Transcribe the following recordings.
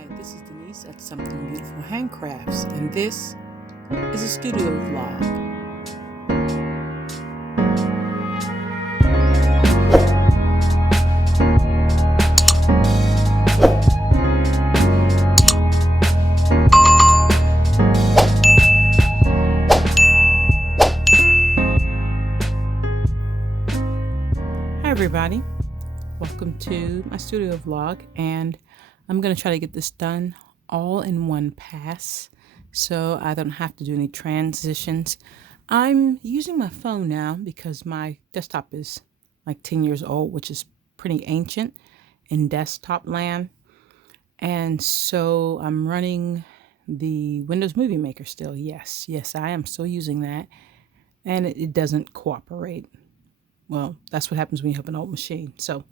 Hi, this is Denise at Something Beautiful Handcrafts, and this is a studio vlog. Hi everybody, welcome to my studio vlog, and I'm going to try to get this done all in one pass so I don't have to do any transitions. I'm using my phone now because my desktop is like 10 years old, which is pretty ancient in desktop land. And so I'm running the Windows Movie Maker still. Yes, I am still using that. And it doesn't cooperate. Well, that's what happens when you have an old machine. So,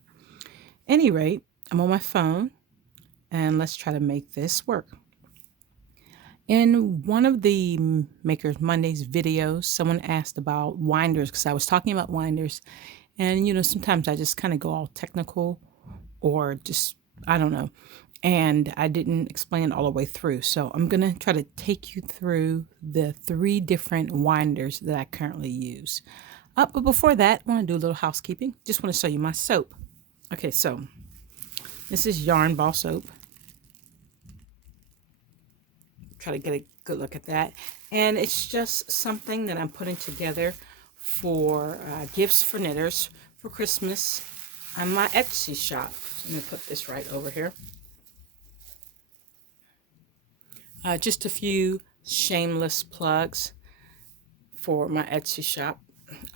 any rate, I'm on my phone. And let's try to make this work. In one of the Makers Mondays videos, someone asked about winders because I was talking about winders. And, sometimes I just kind of go all technical or just, I don't know. And I didn't explain it all the way through. So I'm going to try to take you through the 3 different winders that I currently use. But before that, I want to do a little housekeeping. Just want to show you my soap. Okay, so this is yarn ball soap. Try to get a good look at that, and it's just something that I'm putting together for gifts for knitters for Christmas on my Etsy shop. Let me put this right over here. Just a few shameless plugs for my Etsy shop.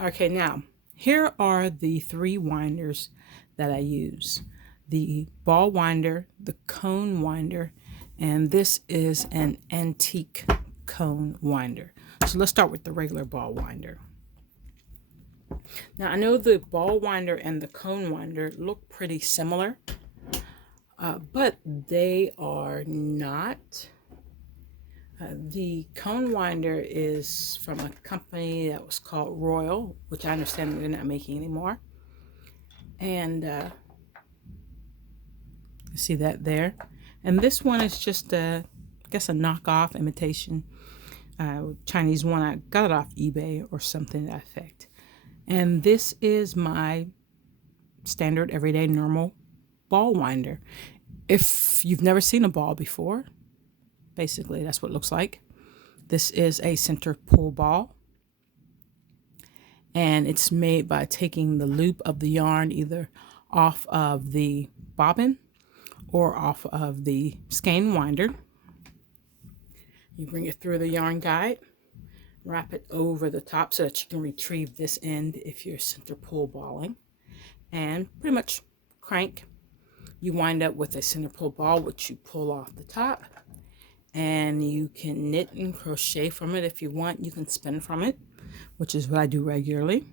Okay, now here are the 3 winders that I use: the ball winder, the cone winder, and this is an antique cone winder. So let's start with the regular ball winder. Now I know the ball winder and the cone winder look pretty similar, but they are not. The cone winder is from a company that was called Royal, which I understand they're not making anymore. And see that there. And this one is just I guess a knockoff imitation Chinese one. I got it off eBay or something to that effect. And this is my standard everyday normal ball winder. If you've never seen a ball before, basically that's what it looks like. This is a center pull ball, and it's made by taking the loop of the yarn either off of the bobbin or off of the skein winder. You bring it through the yarn guide, wrap it over the top so that you can retrieve this end if you're center pull balling, and pretty much crank. You wind up with a center pull ball, which you pull off the top, and you can knit and crochet from it if you want. You can spin from it, which is what I do regularly.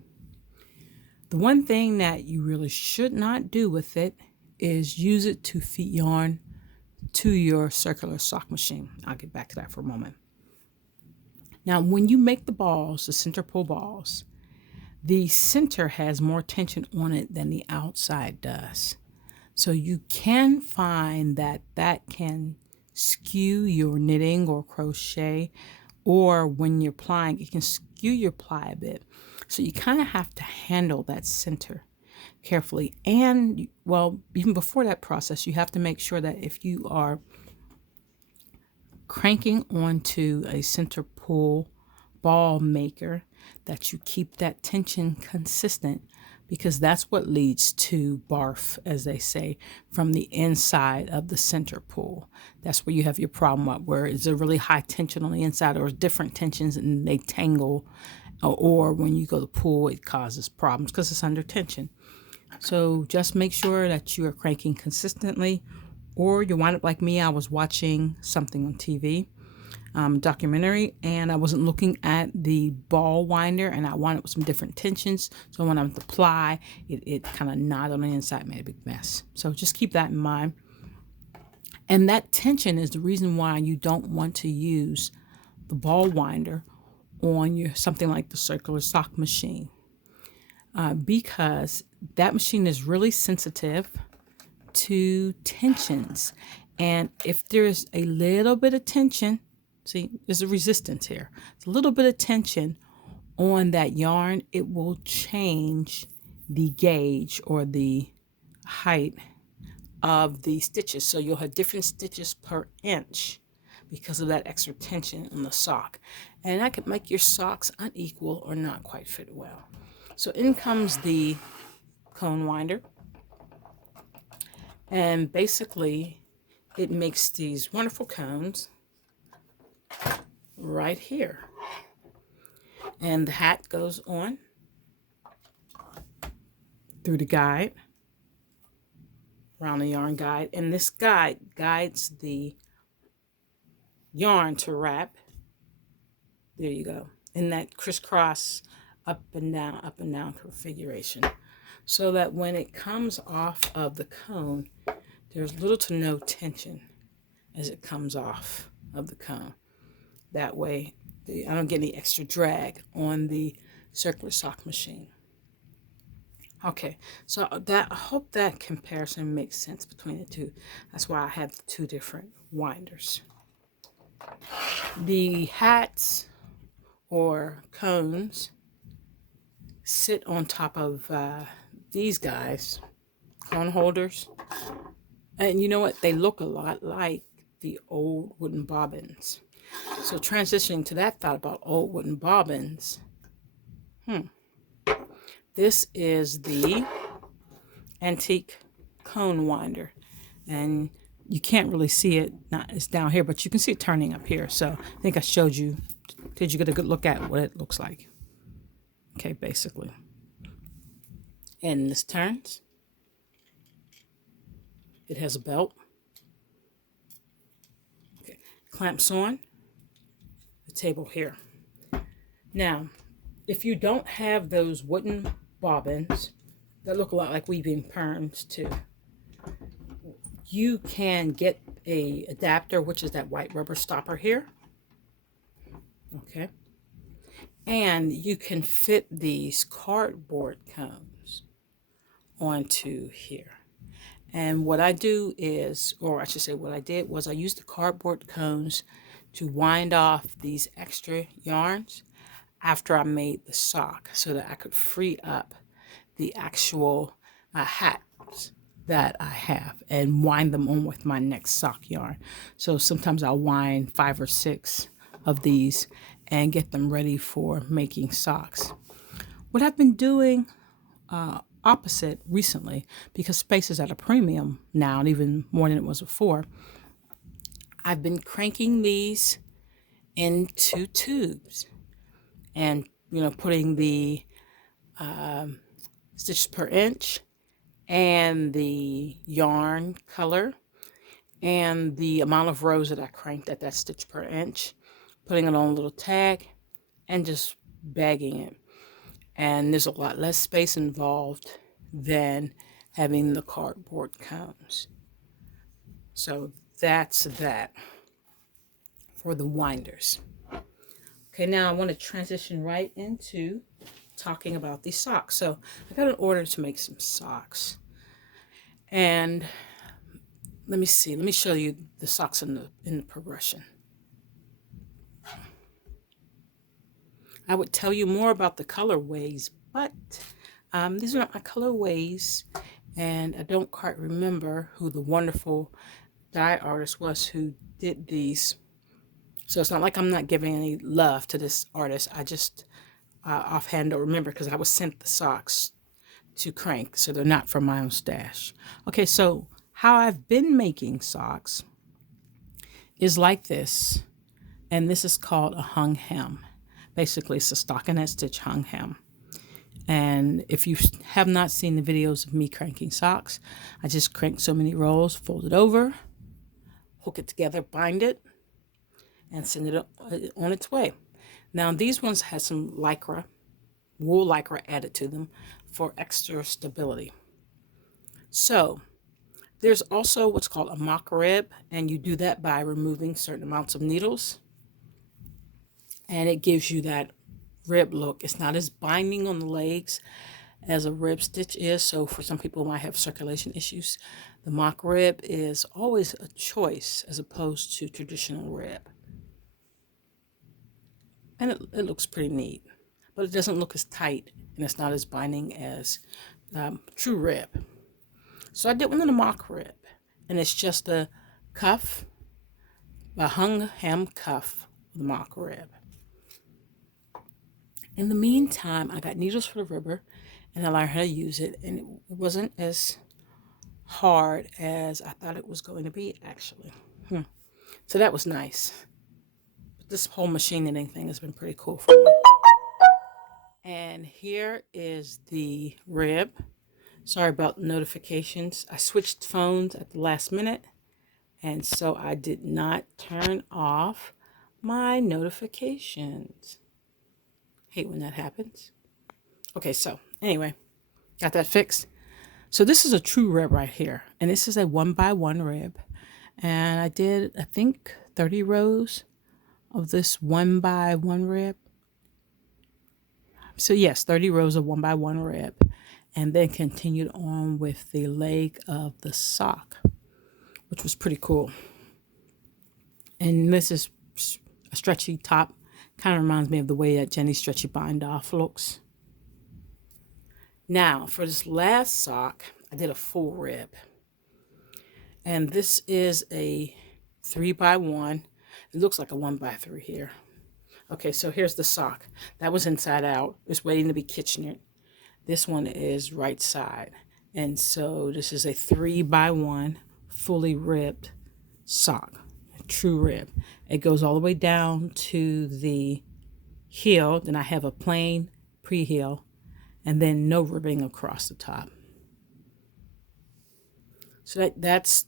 The one thing that you really should not do with it is use it to feed yarn to your circular sock machine. I'll get back to that for a moment. Now, when you make the balls, the center pull balls, the center has more tension on it than the outside does. So you can find that can skew your knitting or crochet, or when you're plying, it can skew your ply a bit. So you kind of have to handle that center carefully. And, well, even before that process, you have to make sure that if you are cranking onto a center pull ball maker, that you keep that tension consistent, because that's what leads to barf, as they say, from the inside of the center pull. That's where you have your problem up, where it's a really high tension on the inside or different tensions and they tangle, or when you go to pull, it causes problems because it's under tension. So just make sure that you are cranking consistently, or you wind up like me. I was watching something on TV, documentary, and I wasn't looking at the ball winder, and I wound up with some different tensions. So when I went to ply, it kind of knotted on the inside, made a big mess. So just keep that in mind. And that tension is the reason why you don't want to use the ball winder on your something like the circular sock machine, because that machine is really sensitive to tensions, And if there's a little bit of tension, see, there's a resistance here. It's a little bit of tension on that yarn, it will change the gauge or the height of the stitches. So you'll have different stitches per inch because of that extra tension on the sock. And that could make your socks unequal or not quite fit well. So in comes the cone winder. And basically it makes these wonderful cones right here. And the hat goes on through the guide, around the yarn guide. And this guide guides the yarn to wrap. There you go. In that crisscross up and down configuration. So that when it comes off of the cone, there's little to no tension as it comes off of the cone. That way, I don't get any extra drag on the circular sock machine. Okay, so I hope that comparison makes sense between the two. That's why I have the two different winders. The hats or cones sit on top of these guys, cone holders. And you know what? They look a lot like the old wooden bobbins. So transitioning to that thought about old wooden bobbins, this is the antique cone winder. And you can't really see it, it's down here, but you can see it turning up here. So I think I showed you. Did you get a good look at what it looks like? Okay, basically. And this turns. It has a belt. Okay. Clamps on the table here. Now, if you don't have those wooden bobbins that look a lot like weaving perms too, you can get a adapter, which is that white rubber stopper here. Okay. And you can fit these cardboard cones onto here. And what I do is, or I should say what I did was I used the cardboard cones to wind off these extra yarns after I made the sock so that I could free up the actual hats that I have and wind them on with my next sock yarn. So sometimes I'll wind 5 or 6 of these and get them ready for making socks. What I've been doing opposite recently, because space is at a premium now, and even more than it was before, I've been cranking these into tubes and, you know, putting the stitches per inch and the yarn color and the amount of rows that I cranked at that stitch per inch, putting it on a little tag and just bagging it. And there's a lot less space involved than having the cardboard cones. So that's that for the winders. Okay, now I want to transition right into talking about these socks. So I got an order to make some socks. And let me show you the socks in the progression. I would tell you more about the colorways, but these are not my colorways, and I don't quite remember who the wonderful dye artist was who did these. So it's not like I'm not giving any love to this artist. I just offhand don't remember because I was sent the socks to crank, so they're not from my own stash. Okay, so how I've been making socks is like this, and this is called a hung hem. Basically, it's a stockinette stitch hung hem. And if you have not seen the videos of me cranking socks, I just crank so many rolls, fold it over, hook it together, bind it, and send it on its way. Now, these ones have some lycra, wool lycra added to them for extra stability. So, there's also what's called a mock rib, and you do that by removing certain amounts of needles. And it gives you that rib look. It's not as binding on the legs as a rib stitch is. So for some people who might have circulation issues, The mock rib is always a choice as opposed to traditional rib. And it looks pretty neat, but it doesn't look as tight and it's not as binding as true rib. So I did one of the mock rib, and it's just a cuff, a hung hem cuff with a mock rib. In the meantime, I got needles for the ribber, and I learned how to use it, and it wasn't as hard as I thought it was going to be, actually. So that was nice. But this whole machine knitting thing has been pretty cool for me. And here is the rib. Sorry about the notifications. I switched phones at the last minute, and so I did not turn off my notifications. Hate when that happens. Okay, so anyway, got that fixed. So this is a true rib right here, and this is a 1x1 rib, and I did, I think, 30 rows of this 1x1 rib. So yes, 30 rows of 1x1 rib, and then continued on with the leg of the sock, which was pretty cool. And this is a stretchy top. Kind of reminds me of the way that Jenny's stretchy bind off looks. Now, for this last sock, I did a full rib. And this is a 3x1. It looks like a 1x3 here. Okay, so here's the sock. That was inside out. It's waiting to be kitchenered. This one is right side. And so this is a 3x1 fully ribbed sock. A true rib. It goes all the way down to the heel. Then I have a plain pre-heel. And then no ribbing across the top. So that's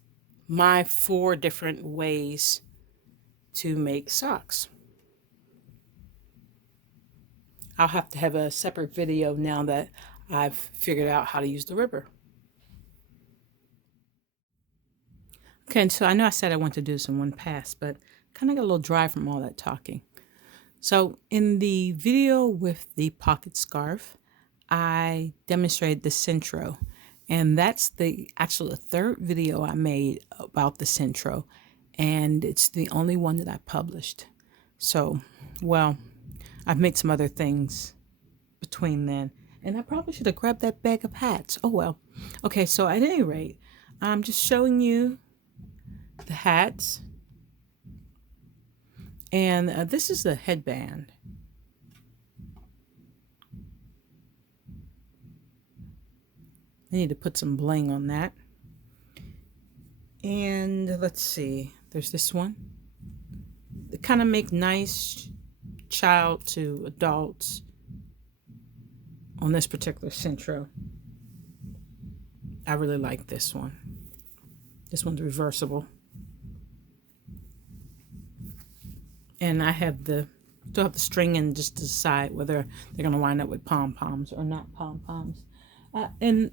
my 4 different ways to make socks. I'll have to have a separate video now that I've figured out how to use the ribber. Okay, and so I know I said I want to do this in one pass, but kind of got a little dry from all that talking. So in the video with the pocket scarf, I demonstrated the Sentro, and that's actually the 3rd video I made about the Sentro, and it's the only one that I published. So, well, I've made some other things between then, and I probably should have grabbed that bag of hats. Oh well. Okay, so at any rate, I'm just showing you the hats, and this is the headband. I need to put some bling on that. And let's see, there's this one. They kind of make nice child to adults on this particular Sentro. I really like this one. This one's reversible. And I have still have the string in just to decide whether they're going to wind up with pom-poms or not pom-poms. And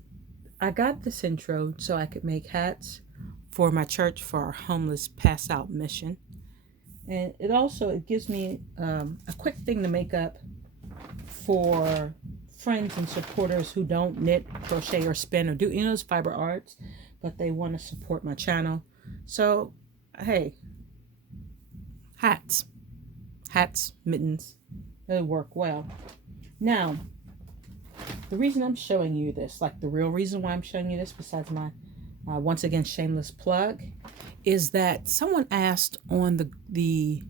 I got the Sentro so I could make hats for my church for our homeless pass out mission. And it gives me a quick thing to make up for friends and supporters who don't knit, crochet, or spin, or do those fiber arts, but they want to support my channel. So, hey, hats, mittens, they work well. Now, the reason I'm showing you this, like the real reason why I'm showing you this, besides my, once again, shameless plug, is that someone asked on the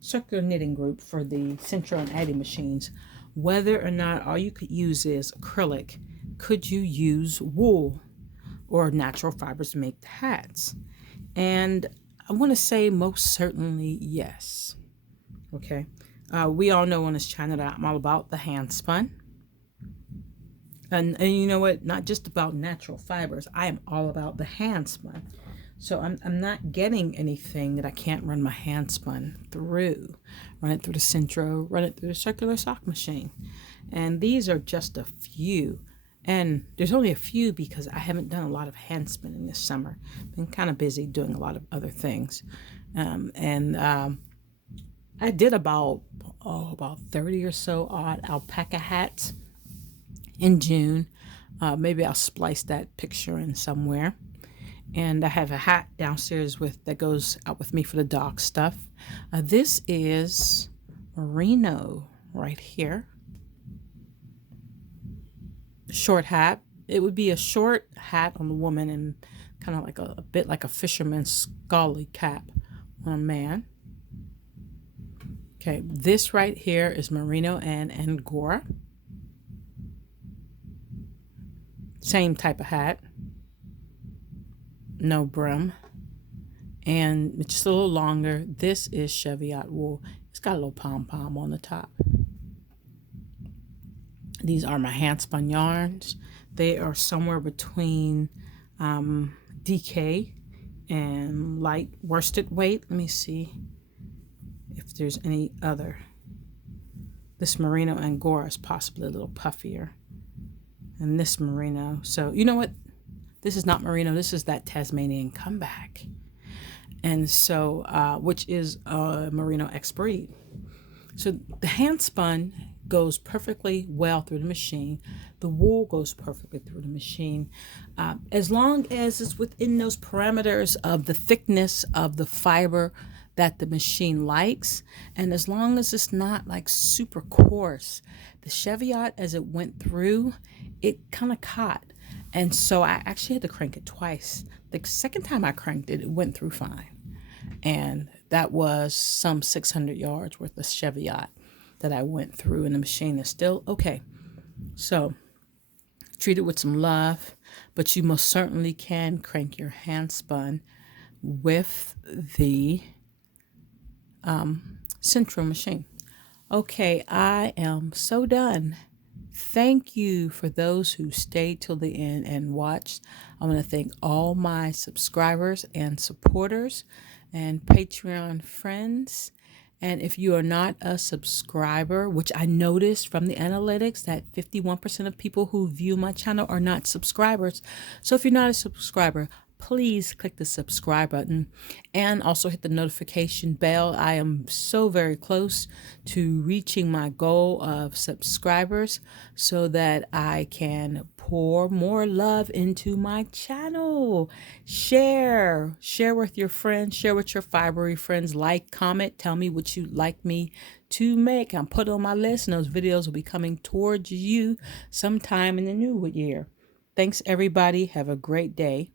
circular knitting group for the Sentro and Addy machines whether or not all you could use is acrylic. Could you use wool or natural fibers to make the hats? And I want to say most certainly yes. Okay. We all know on this channel that I'm all about the handspun. And you know what? Not just about natural fibers. I am all about the handspun. So I'm not getting anything that I can't run my handspun through. Run it through the Sentro, run it through the circular sock machine. And these are just a few. And there's only a few because I haven't done a lot of hand spinning this summer. Been kind of busy doing a lot of other things. I did about 30 or so odd alpaca hats in June. Maybe I'll splice that picture in somewhere. And I have a hat downstairs that goes out with me for the dog stuff. This is Merino right here. Short hat. It would be a short hat on the woman and kind of like a bit like a fisherman's scully cap on a man. Okay, this right here is Merino and Angora. Same type of hat. No brim. And just a little longer. This is Cheviot wool. It's got a little pom-pom on the top. These are my Handspun Yarns. They are somewhere between DK and light worsted weight. Let me see if there's any other. This Merino Angora is possibly a little puffier. And this Merino. So, you know what? This is not Merino. This is that Tasmanian comeback. And so, which is a Merino X breed. So the handspun goes perfectly well through the machine. The wool goes perfectly through the machine. As long as it's within those parameters of the thickness of the fiber that the machine likes, and as long as it's not like super coarse. The Cheviot, as it went through, it kind of caught. And so I actually had to crank it twice. The second time I cranked it, it went through fine. And that was some 600 yards worth of Cheviot that I went through, and the machine is still okay. So treat it with some love, but you most certainly can crank your handspun with the Sentro machine. Okay, I am so done. Thank you for those who stayed till the end and watched. I want to thank all my subscribers and supporters and Patreon friends. And if you are not a subscriber, which I noticed from the analytics that 51% of people who view my channel are not subscribers. So if you're not a subscriber, please click the subscribe button and also hit the notification bell. I am so very close to reaching my goal of subscribers so that I can pour more love into my channel. Share with your friends, share with your fibery friends, like, comment, tell me what you'd like me to make. I'm put on my list, and those videos will be coming towards you sometime in the new year. Thanks everybody. Have a great day.